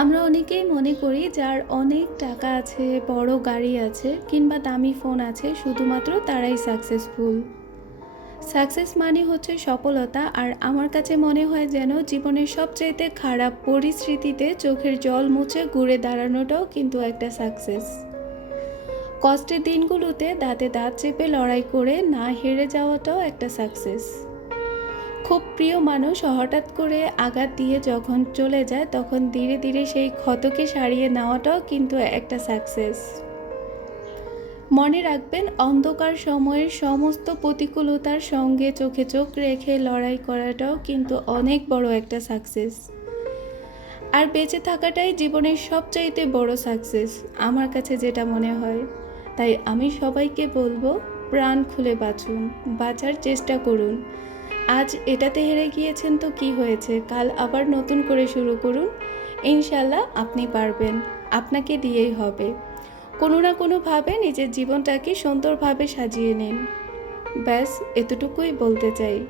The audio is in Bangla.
আমরা অনেকেই মনে করি যার অনেক টাকা আছে, বড় গাড়ি আছে কিংবা দামি ফোন আছে, শুধুমাত্র তারাই সাকসেসফুল সাকসেস মানে হচ্ছে সফলতা আর আমার কাছে মনে হয় যেন জীবনের সবচাইতে খারাপ পরিস্থিতিতে চোখের জল মুছে ঘুরে দাঁড়ানোটাও কিন্তু একটা সাকসেস কষ্টের দিনগুলোতে দাঁতে দাঁত চেপে লড়াই করে না হেরে যাওয়াটাও একটা সাকসেস খুব প্রিয় মানুষ হঠাৎ করে আঘাত দিয়ে যখন চলে যায়, তখন ধীরে ধীরে সেই ক্ষতকে সারিয়ে নেওয়াটাও কিন্তু একটা সাকসেস মনে রাখবেন, অন্ধকার সময়ের সমস্ত প্রতিকূলতার সঙ্গে চোখে চোখ রেখে লড়াই করাটাও কিন্তু অনেক বড় একটা সাকসেস আর বেঁচে থাকাটাই জীবনের সবচাইতে বড় সাকসেস আমার কাছে যেটা মনে হয়। তাই আমি সবাইকে বলব, প্রাণ খুলে বাঁচুন, বাঁচার চেষ্টা করুন। আজ এটাতে হেরে গিয়েছেন তো কি হয়েছে? কাল আবার নতুন করে শুরু করুন। ইনশাল্লাহ আপনি পারবেন। আপনাকে দিয়েই হবে। কোনো না কোনোভাবে নিজের জীবনটাকে সুন্দরভাবে সাজিয়ে নিন। ব্যাস, এতটুকুই বলতে চাই।